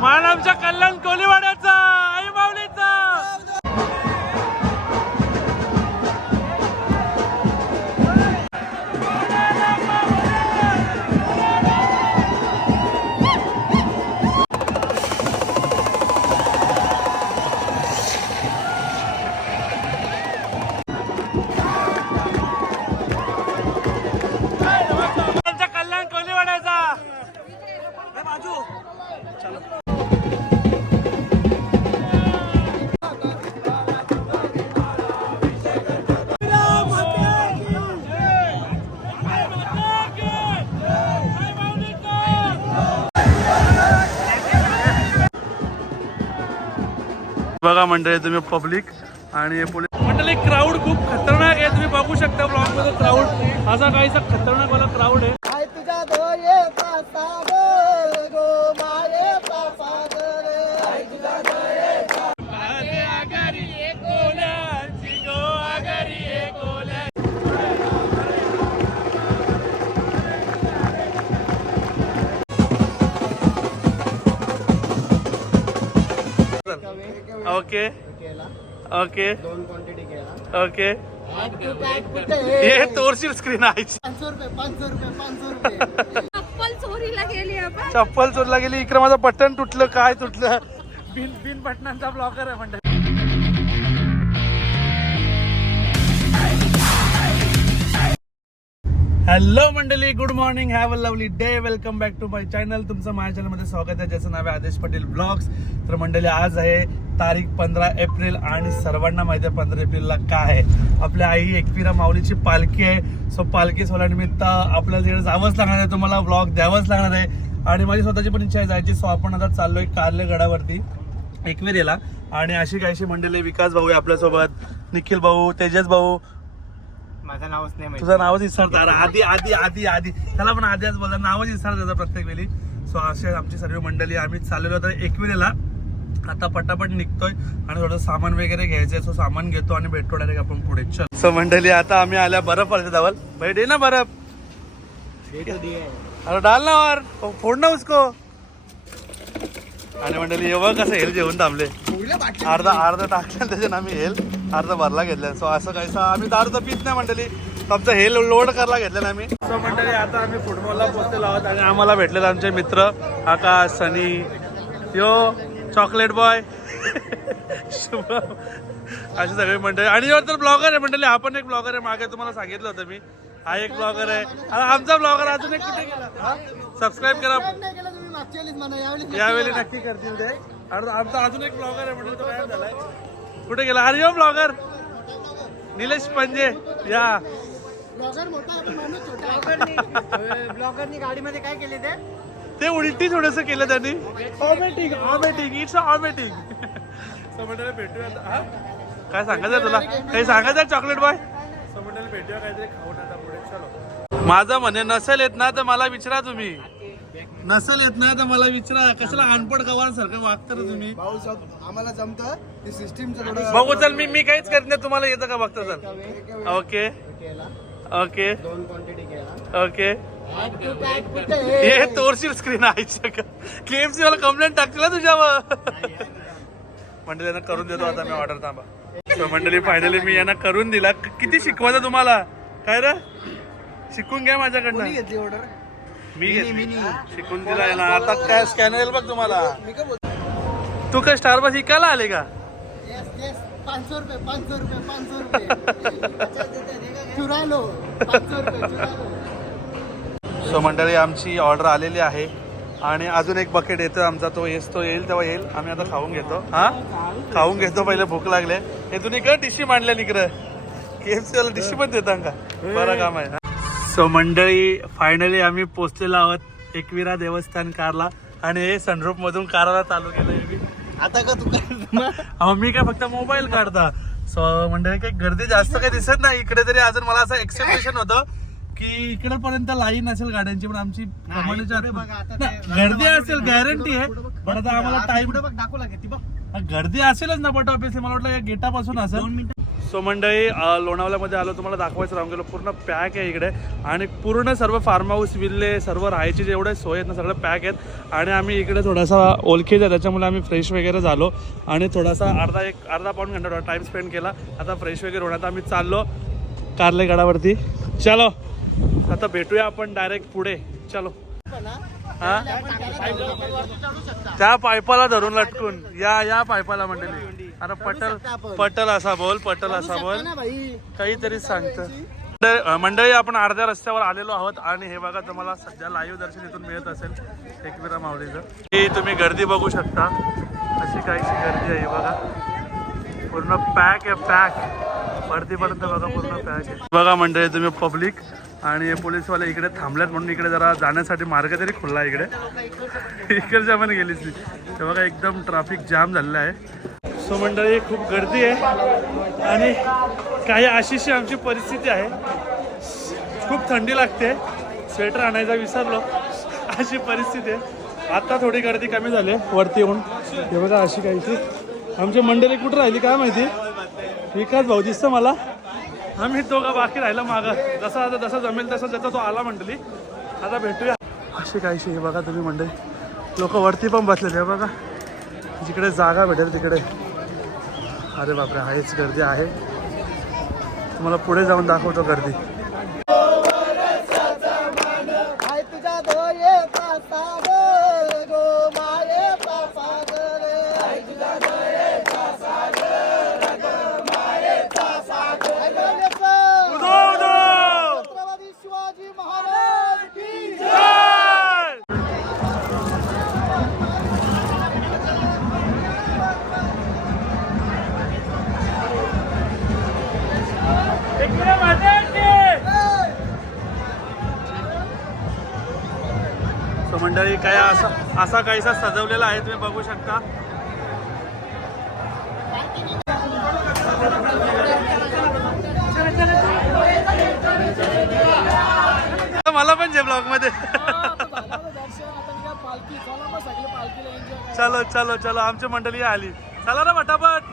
मान आमच्या कल्याण कोलीवाड्याचा! बघा मंडळी तुम्ही पब्लिक आणि पोलीस मंडळी क्राऊड खूप खतरनाक आहे. तुम्ही बघू शकता ब्लॉगमध्ये क्राऊड असा काहीसा खतरनाक वाला क्राऊड आहे. ओके. ओके. दोन क्वांटिटी केला. ओके. हे तोरशील स्क्रीन आहे. चप्पल चोरीला गेली आपण. चप्पल चोरला गेली. इकडे माझं बटन तुटलं काय तुटलं? बिन बिन बटनांचा ब्लॉकर आहे म्हणतात. हॅलो मंडळी. Good morning have a lovely day welcome back to my channel तुमचं माझ्या चॅनलमध्ये स्वागत आहे. ज्याचं नाव आहे आदेश पटेल ब्लॉग्स तर मंडळी आज आहे तारीख पंधरा एप्रिल आणि सर्वांना माहिती आहे पंधरा एप्रिलला काय आहे. आपल्या आई एकविरा माऊलीची पालखी आहे. सो पालखी सोहळ्यानिमित्त आपल्याला तिकडे जावंच लागणार आहे. तुम्हाला ब्लॉग द्यावंच लागणार आहे. आणि माझी स्वतःची पण इच्छा आहे जायची. सो आपण आता चाललोय कारले गडावरती एकविरेला. आणि अशी काहीशी मंडळी विकास भाऊ आहे आपल्यासोबत. निखिल भाऊ तेजस भाऊ. माझं नावच नाही माहिती. तुझं नावच विसरता. अरे आधी आधी आधी आधी. त्याला पण आधी आज बोलला. नावच विसरत त्याचं प्रत्येक वेळी. सो असे आमची सर्व मंडळी आम्ही चाललेलो होतो एकविरेला. आता पटापट निघतोय आणि थोडं सामान वगैरे घ्यायचंय. सो सामान घेतो आणि भेटतो डायरेक्ट आपण पुढे. चल. सो मंडळी आता आम्ही आल्या बर्फ आले धावल भाई दे ना बर्फ. अरे डाल ना और फोड ना उसको. आणि मंडळी एवढं कसं हेल जेवण थांबले. अर्धा अर्धा टाकलं त्याच्यानं आम्ही हेल. अर्धा भरला घेतला सो असं काहीसा आम्ही दारू तर पित नाही मंडळी. फक्त हेल लोड करायला घेतलेला आम्ही. सो मंडळी आता आम्ही फुटबॉलला पोहोचलेलो आहोत आणि आम्हाला भेटलेले आमचे मित्र Akash Sunny. Yo chocolate boy Shubham अशी सगळी मंडळी. आणि तर ब्लॉगर आहे मंडळी. हा पण एक ब्लॉगर आहे. मागे तुम्हाला सांगितलं होतं मी. हा एक ब्लॉगर आहे. आमचा ब्लॉगर अजून एक कुठे गेला? सबस्क्राईब करा. यावेळी यावेळी नक्की करतील ते आणि आमचा अजून एक ब्लॉगर आहे म्हणजे तो काय झालाय. कुठे गेला? अरे यो ब्लॉगर. निलेश पंजे. या. ब्लॉगरनी गाडीमध्ये काय केले ते? ते उलटी थोडस केलं त्यांनी. ऑमेटिक ऑमेटिक इट्स ऑमेटिक समजायला भेटूया. हा? काय सांगायचं तुला? काही सांगायचं चॉकलेट बॉय समजायला भेटूया काहीतरी खाऊन आता पुढे. चलो. माझं म्हणे नसेल येत ना तर मला विचारा तुम्ही. नसेल येत ना तर मला विचारा. कशाला अनपड गवारासारखं वागता रे तुम्ही? भाऊ आम्हाला जमतं. ते थोडं बघू चल मी मी काहीच करत नाही. तुम्हाला येतं का बघता चल? ओके. ओके. दोन क्वांटिटी केला. ओके. हे तोरशील स्क्रीन आहे केएमसी वाला कंप्लेंट टाकतील ना तुझ्यावर. मंडळी यांना करून देतो आता मी ऑर्डर थांबा. So, मंडळी फायनली मी यांना करून दिला. किती शिकवायचं तुम्हाला? काय रे? शिकून घ्या माझ्याकडनं. घेतली ऑर्डर मी घेतली. शिकून दिला यांना आता काय स्कॅनर येईल बघ तुम्हाला. तू काय स्टार बस शिकायला आले का? येस येस पाचशे रुपये पाचशे रुपये पाचशे रुपये. चुरा लो पाचशे रुपये चुरा लो सो मंडळी आमची ऑर्डर आलेली आहे. आणि अजून एक बकेट येतो आमचा. तो येस तो येईल तेव्हा येईल. आम्ही आता खाऊन घेतो. हा? खाऊन घेतो पहिले भूक लागले. हे तुम्ही का डिशी मांडल्या इकडं. केएफसी वाला डिशी पण देता का? बरं काम आहे. सो मंडळी फायनली आम्ही पोचलेलो आहोत एकविरा देवस्थान कारला. आणि हे सनरूप मधून कारला चालू केलं मी. आता का तू मी काय फक्त मोबाईल काढता. सो मंडळी काही गर्दी जास्त काही दिसत नाही. इकडे तरी अजून मला असं एक्सपेक्टेशन होतं की इकडे पर्यंत लाईन असेल गाड्यांची पण आमची गर्दी असेल गॅरंटी आहे. पण आता आम्हाला टाइम ती बघ. गर्दी असेलच ना बट ऑफिस मला वाटलं या गेटापासून असेल. सो मंडळी अ, लोणावळ्यामध्ये आलो तुम्हाला दाखवायचं राहून गेलो. पूर्ण पॅक आहे इकडे. आणि पूर्ण सर्व फार्म हाऊस विल्ले सर्व राहायचे जेवढे सोय आहेत ना सगळं पॅक आहेत. आणि आम्ही इकडे थोडासा ओळखीचा आहे, त्याच्यामुळे आम्ही फ्रेश वगैरे झालो. आणि थोडासा अर्धा एक अर्धा पाऊण घंटा टाईम स्पेंड केला. आता फ्रेश वगैरे होण्यात आम्ही चाललो कारले गडावरती. चलो आता भेटूया आपण डायरेक्ट पुढे. चलो. त्या पायपाला धरून लटकून. या या पायपाला मंडळी. अरे पटल पटल असा बोल पटल असा बोल. काहीतरी सांगतं. मंडळी आपण अर्ध्या रस्त्यावर आलेलो आहोत आणि हे बघा तुम्हाला सध्या लाईव्ह दर्शन इथून मिळत असेल. एकविरा माऊलीचं. ही तुम्ही गर्दी बघू शकता. अशी काहीशी गर्दी आहे ही बघा. पूर्ण पॅक आहे पॅक वरतीपर्यंत बघा पूर्ण पॅक आहे. बघा मंडळी तुम्ही पब्लिक आणि पोलीसवाले इकडे थांबल्यात म्हणून इकडे जरा जाण्यासाठी मार्ग तरी खुलला इकडे. इकडच्या पण गेलीच नाही तेव्हा काय एकदम ट्रॅफिक जाम झालेला आहे. सो मंडळी खूप गर्दी आहे. आणि काही अशीशी आमची परिस्थिती आहे. खूप थंडी लागते. स्वेटर आणायचा विसरलो. अशी परिस्थिती आहे. आत्ता थोडी गर्दी कमी झाली आहे वरती येऊन. हे बघा अशी काहीशी आमची मंडळी कुठं राहिली काय माहिती? विकास भाऊ दिसतं मला. आम्ही दोघा बाकी राहिलं मागं. जसा आता जसा जमेल तसा जसा तो आला मंडळी आता भेटूया. अशी काहीशी हे बघा तुम्ही मंडळी. लोक वरती पण बसलेले बघा. जिकडे जागा भेटेल तिकडे. अरे बापरे आहेच गर्दी आहे. तुम्हाला पुढे जाऊन दाखवतो गर्दी. असा काहीसा सजवलेला आहे तुम्ही बघू शकता मला पण जे ब्लॉगमध्ये चलो चलो चलो आमची मंडळी आली चला ना पटापट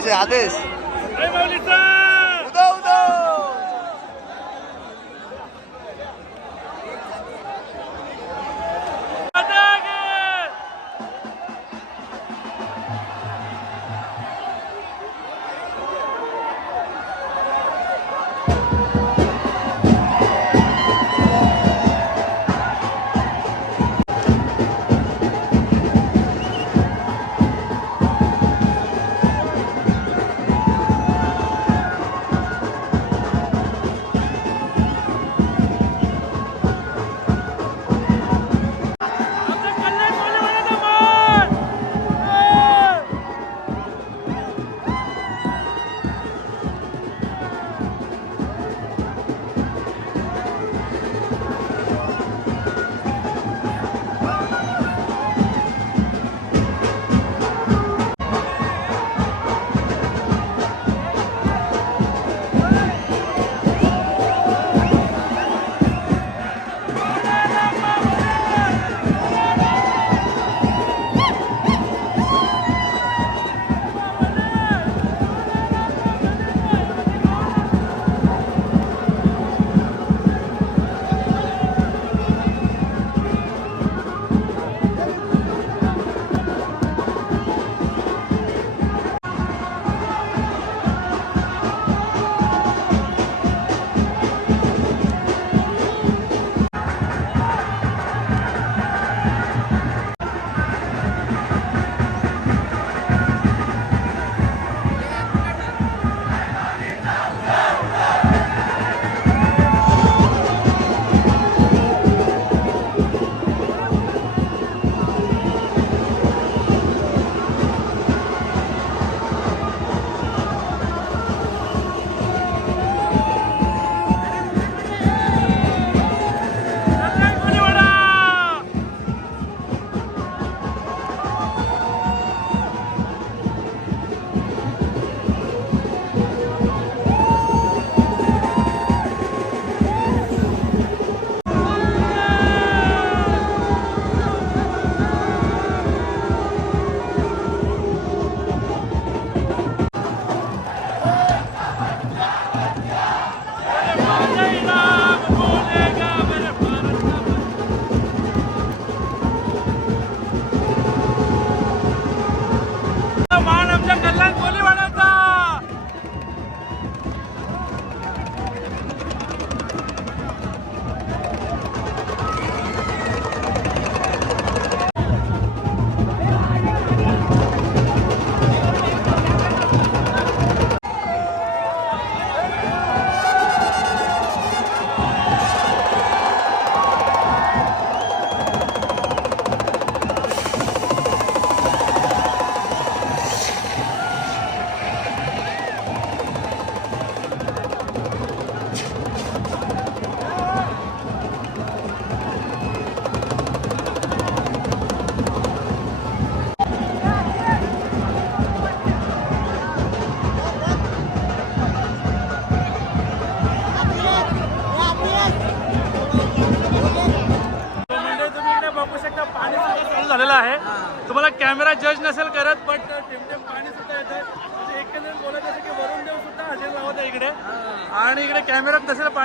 इकडे आदेश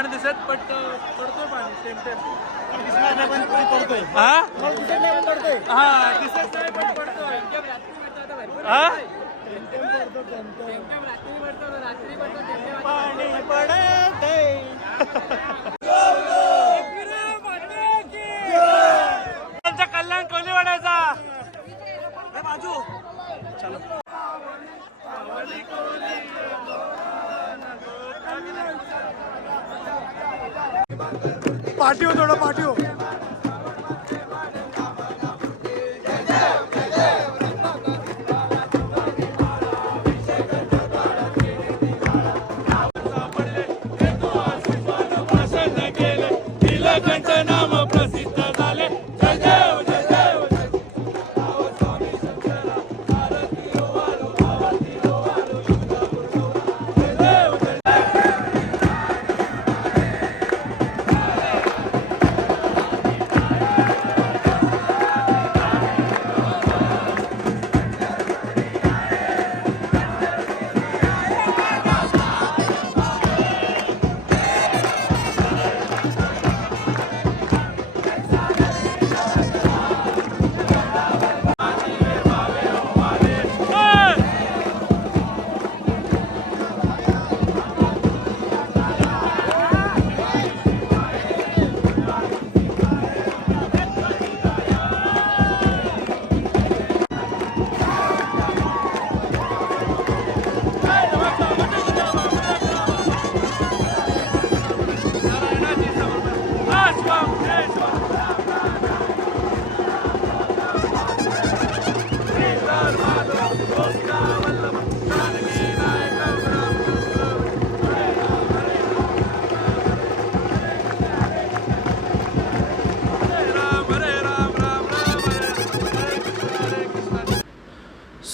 पाणी दिसत बट पडतोय पाणी हा? हा दिसत नाही पण पडतोय. हा? त्यांचा कल्याण कोलीवाड्याचा चलो. पाठी हो थोडं पाठी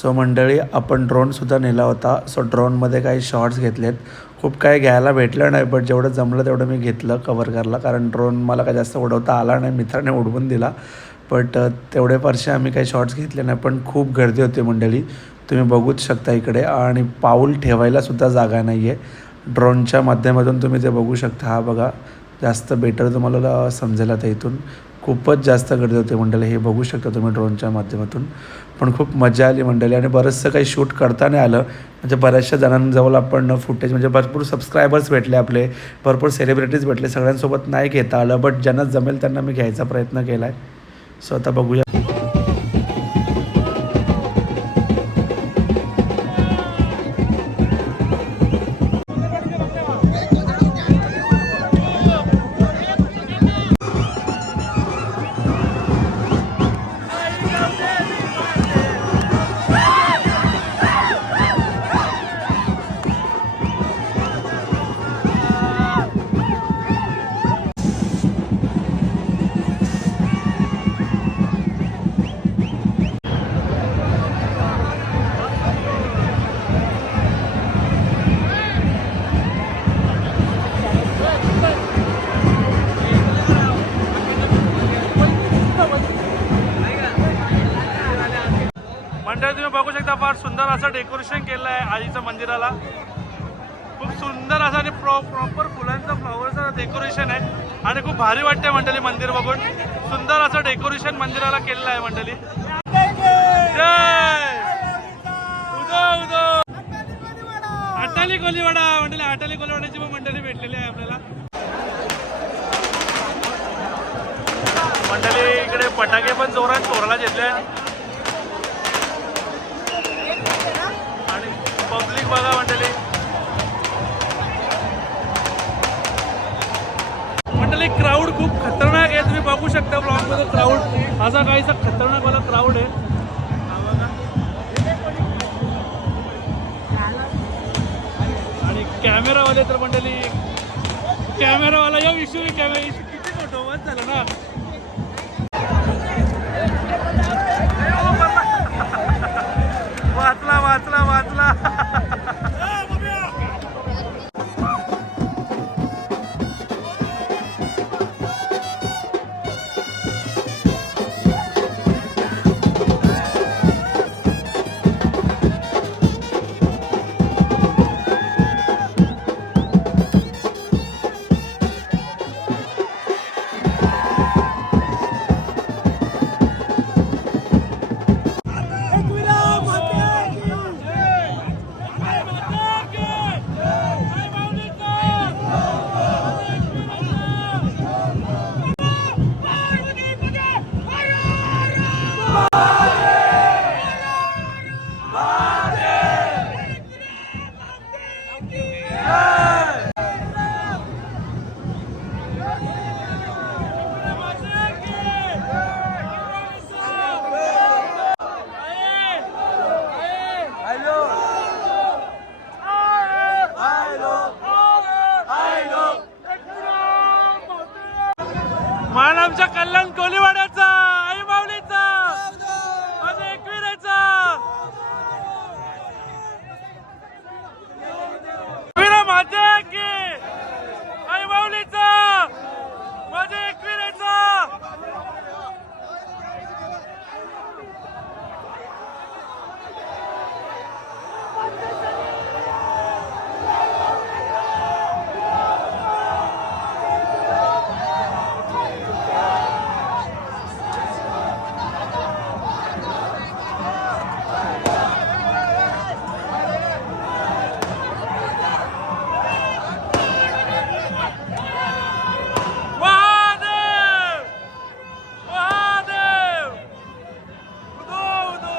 सो मंडळी आपण ड्रोनसुद्धा नेला होता. सो ड्रोनमध्ये काही शॉर्ट्स घेतलेत. खूप काही घ्यायला भेटलं नाही बट जेवढं जमलं तेवढं मी घेतलं कवर करायला. कारण ड्रोन मला काय जास्त उडवता आला नाही मित्राने उडवून दिला. बट तेवढे फारसे आम्ही काही शॉर्ट्स घेतले नाही. पण खूप गर्दी होती मंडळी. तुम्ही बघूच शकता इकडे. आणि पाऊल ठेवायलासुद्धा जागा नाही आहे ड्रोनच्या माध्यमातून तुम्ही ते बघू शकता. हा बघा जास्त बेटर तुम्हाला समजेल आता इथून. खूपच जास्त गर्दी होते मंडळी हे बघू शकता तुम्ही ड्रोनच्या माध्यमातून. पण खूप मजा आली मंडळी आणि बरंचसं काही शूट करता नाही आलं. म्हणजे बऱ्याचशा जणांजवळ आपण फुटेज म्हणजे भरपूर सबस्क्रायबर्स भेटले आपले भरपूर सेलिब्रिटीज भेटले सगळ्यांसोबत नाही घेता आलं बट ज्यांना जमेल त्यांना मी घ्यायचा प्रयत्न केला आहे सो आता बघूया. असं डेकोरेशन केलं आहे आईच्या मंदिराला. खूप सुंदर असं आणि प्रॉ प्रॉपर फुलांचं फ्लॉवरचं डेकोरेशन आहे. आणि खूप भारी वाटते मंडळी मंदिर बघून. सुंदर असं डेकोरेशन मंदिराला केलेलं आहे मंडळी. जय! उदो उदो! अटाली कोलीवाडा मंडळी अटाली कोलीवाड्याची पण मंडळी भेटलेली आहे आपल्याला. मंडळी इकडे फटाके पण जोरात चोराला घेतले. माझा काहीसा खतरनाक वाला क्राऊड आहे बघा. आणि कॅमेरावाले तर मंडळी कॅमेरावाला या विषयी कॅमेरा मानवच्या कल्याण कोलीवाड्याचा आई माऊलीचा माझ्या एकविरेचा वीरा माते की आई माऊलीचा माझ्या एकविरेचा महादेव महादेव उदो उदो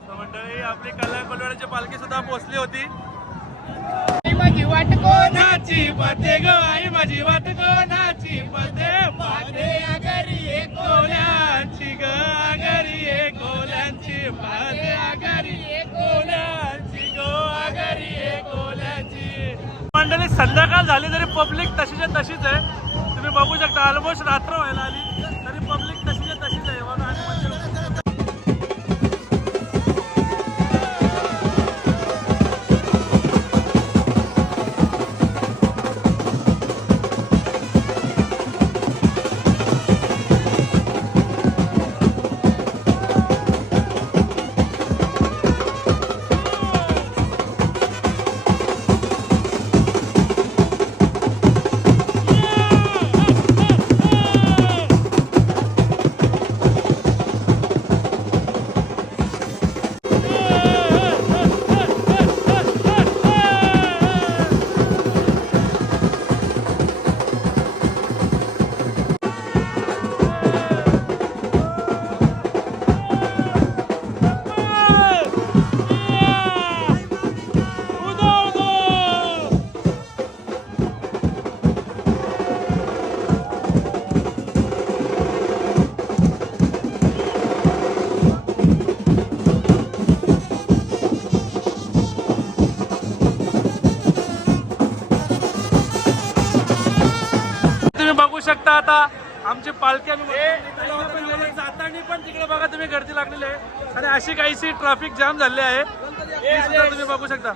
तर मंडळी आपली कल्याण कोलवाड्याची पालखी सुद्धा पोहोचली होती. माझी वाट कोणाची? पते ग आई माझी वाट कोणाची? पते अगरी एक कोल्यांची ग आगरी कोल्यांची पते आगरी कोल्यांची गो आगरी कोल्यांची मंडळी संध्याकाळ झाली तरी पब्लिक तशीच्या तशीच आहे. तुम्ही बघू शकता ऑलमोस्ट रात्र व्हायला आली. शकता आता. आमची पालखी आम्ही वरती निघालो आहोत. जाताना पण तिकडे बघा तुम्ही गर्दी लागलेली आहे. आणि अशी काहीशी ट्रॅफिक जाम झाली आहे. तुम्ही बघू शकता.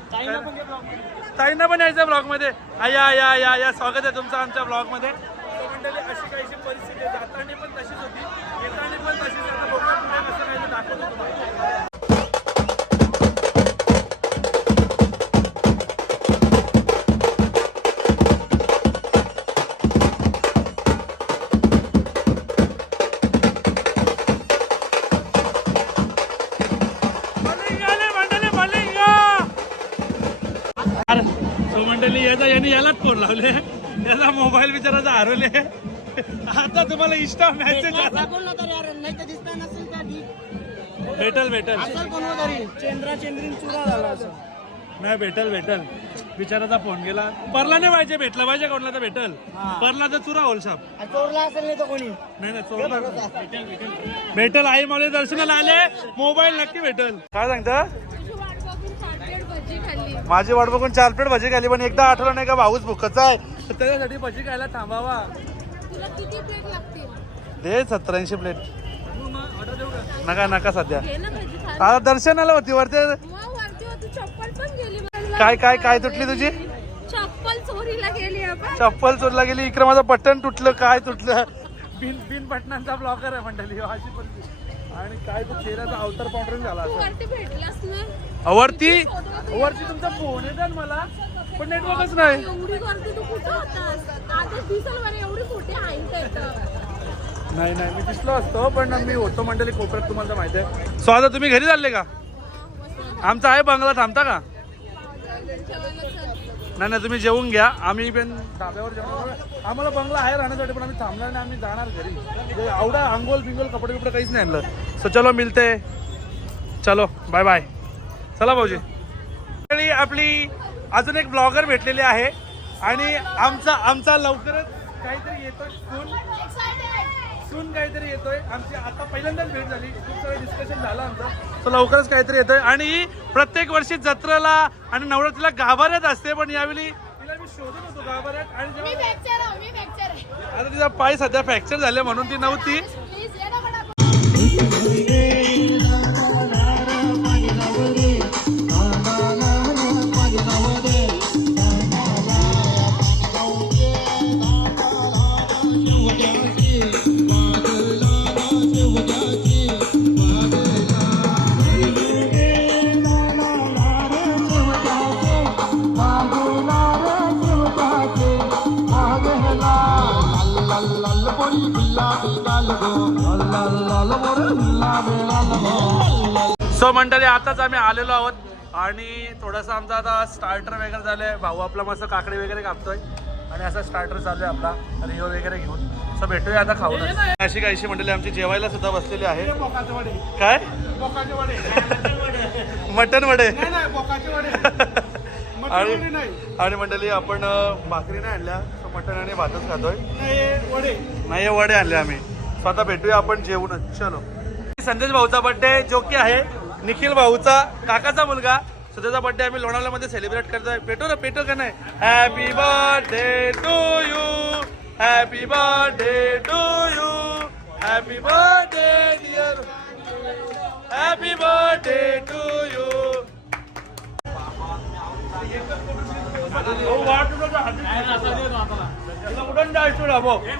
ताईंना पण यायचं ब्लॉगमध्ये. आ, या या या स्वागत आहे तुमचं आमच्या ब्लॉगमध्ये. तर मंडळी अशी काहीशी परिस्थिती जाताना पण तशीच होती. यांनी यालाच फोन लावले. याचा मोबाईल बिचाराचा हरवले. आता तुम्हाला इंस्टा मेसेज आला. भेटल भेटल. असेल कोण तरी चेंद्रा चेंद्रीन चुरा झाला असं नाही भेटल भेटल. बिचाराचा फोन गेला. परला नाही पाहिजे भेटलं. पाहिजे कोणला तर भेटल. परला तर चुरा होल साप. चोरला असेल नाही तर कोणी? नाही नाही चोरला. भेटल आई मला दर्शनाला आले. मोबाईल नक्की भेटल. काय सांगता तुझी वाट बघून चार प्लेट भजी खाल्ली माझी वाट बघून चार प्लेट भजी खाली पण एकदा आठवलं नाही का भाऊच भुकचा आहे. तर त्याच्यासाठी भजी खायला थांबावा. तुला किती प्लेट दे सत्तरऐंशी प्लेट. नका नका सध्या. आता दर्शनाला होती वरती. चप्पल पण गेली. काय काय काय तुटली तुझी? चप्पल चोरीला गेली चप्पल चोरला गेली इकडे माझं बटन तुटलं काय तुटलं? बिन बिन बटनांचा ब्लॉकर आहे मंडळी अशी परिस्थिती. आणि काय तो चेहऱ्याचा अवतार पावडर झाला. वरती भेटलास ना? वरती वरती तुमचा फोन येतात मला? पण नेटवर्कच नाही. एवढी गर्दी तू कुठं होतास? आता दिसल बरं एवढी मोठी हाईट येतं नाही नाही मी दिसलो असतो पण मी होतो मंडळी कोपऱ्यात तुम्हाला माहिती आहे. सो आता तुम्ही घरी चालले का? आमचा आहे बंगला थांबता का? नाही नाही तुम्ही जेवून घ्या. आम्ही पण धाब्यावर जेवणार आम्हाला बंगला आहे राहण्यासाठी पण आम्ही थांबणार नाही आम्ही जाणार घरी. म्हणजे आवडा अंगोल बिंगोल कपडे बिपडे काहीच नाही आणलं. सो चलो मिळते चलो बाय बाय चला भाऊजी. मंडळी, आपली अजून एक ब्लॉगर भेटलेली आहे. आणि आमचा आमचा लवकरच काहीतरी येतो सून काहीतरी येतोय. आमची आता पहिल्यांदाच भेट झाली. खूप सारं डिस्कशन झालं आमचं. तर लवकरच काहीतरी येतोय. आणि प्रत्येक वर्षी जत्रेला आणि नवरात्रीला गाभाऱ्यात असते पण यावेळी तिला मी शोधत होतो गाभाऱ्यात. आणि जेव्हा आता तिचा पाय सध्या फ्रॅक्चर झाले म्हणून ती नव्हती. सो मंडळी आताच आम्ही आलेलो आहोत आणि थोडंसं आमचा आता स्टार्टर वगैरे झालंय. भाऊ आपला मस्त काकडी वगैरे कापतोय. आणि असा स्टार्टर चालू आहे आपला रिओ वगैरे घेऊन. सो भेटूया आता खाऊन अशी काहीशी मंडळी आमची जेवायला सुद्धा बसलेली आहे. काय? मटन वडे. आणि आणि मंडळी आपण भाकरी नाही आणल्या. सो मटन आणि भातच खातोय. नाही वडे. आणले आम्ही. स्वतः भेटूया आपण जेवूनच. चलो. संदेश भाऊचा बर्थडे जो की आहे निखिल भाऊचा काकाचा मुलगा सो त्याचा बर्थडे आम्ही लोणावळ्यामध्ये सेलिब्रेट करतोय. पेटो ना पेटो का नाही? Happy birthday to you happy birthday to you happy birthday dear happy birthday to you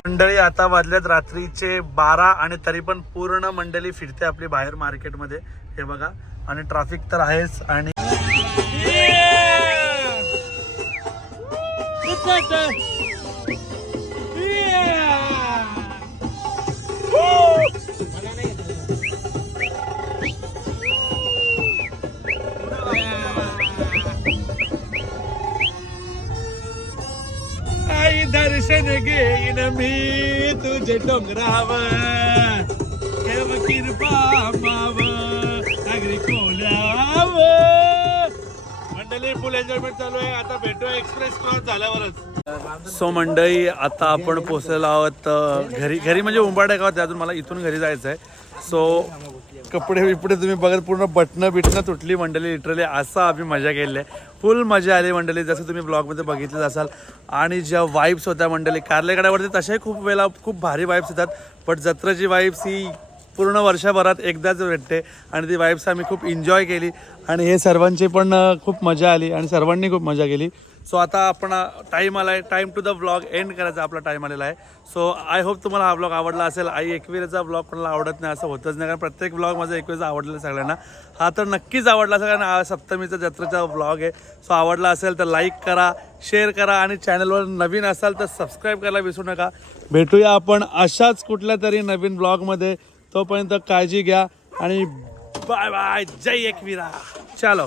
मंडळी आता वाजल्यात रात्रीचे बारा आणि तरी पण पूर्ण मंडळी फिरते आपली बाहेर मार्केटमध्ये. हे बघा. आणि ट्रॅफिक तर आहेच आणि दर्शन घेईन मी तुझे डोंगरावर. ठेव कृपा माव नागरी कोल्याव मंडळी फुल एन्जॉयमेंट चालू आहे. आता भेटूया एक्सप्रेस क्रॉस झाल्यावरच. सो मंडई आता आपण पोचलेलो आहोत घरी घरी म्हणजे उंबाडे गावात अजून मला इथून घरी जायचं आहे सो कपडे बिपडे तुम्ही बघत पूर्ण बटणं बिटणं तुटली मंडळी लिटरली असं आम्ही मजा केली आहे. फुल मजा आली मंडळी जसं तुम्ही ब्लॉगमध्ये बघितलं असाल. आणि ज्या वाईब्स होत्या मंडळी कारलेगडावरती तशाही खूप वेळा खूप भारी वाईब्स येतात. पण जत्राची वाईब्स ही पूर्ण वर्षभरात एकदाच भेटते. आणि ती वाईब्स आम्ही खूप एन्जॉय केली. आणि हे सर्वांची पण खूप मजा आली. आणि सर्वांनी खूप मजा केली. सो आता आपण टाईम आला आहे time to the blog end करायचा आपला टाईम आलेला आहे. सो आय होप तुम्हाला हा ब्लॉग आवडला असेल. आई एकविरेचा ब्लॉग कोणाला आवडत नाही असं होतच नाही. कारण प्रत्येक ब्लॉग माझा एकविरेचा आवडलेला सगळ्यांना. हा तर नक्कीच आवडला असेल. कारण हा सप्तमीचा जत्रेचा ब्लॉग आहे. सो आवडला असेल तर लाईक करा शेअर करा आणि चॅनलवर नवीन असाल तर सबस्क्राईब करायला विसरू नका. भेटूया आपण अशाच कुठल्या तरी नवीन ब्लॉगमध्ये तोपर्यंत काळजी घ्या आणि बाय बाय जय एकविरा. चालो.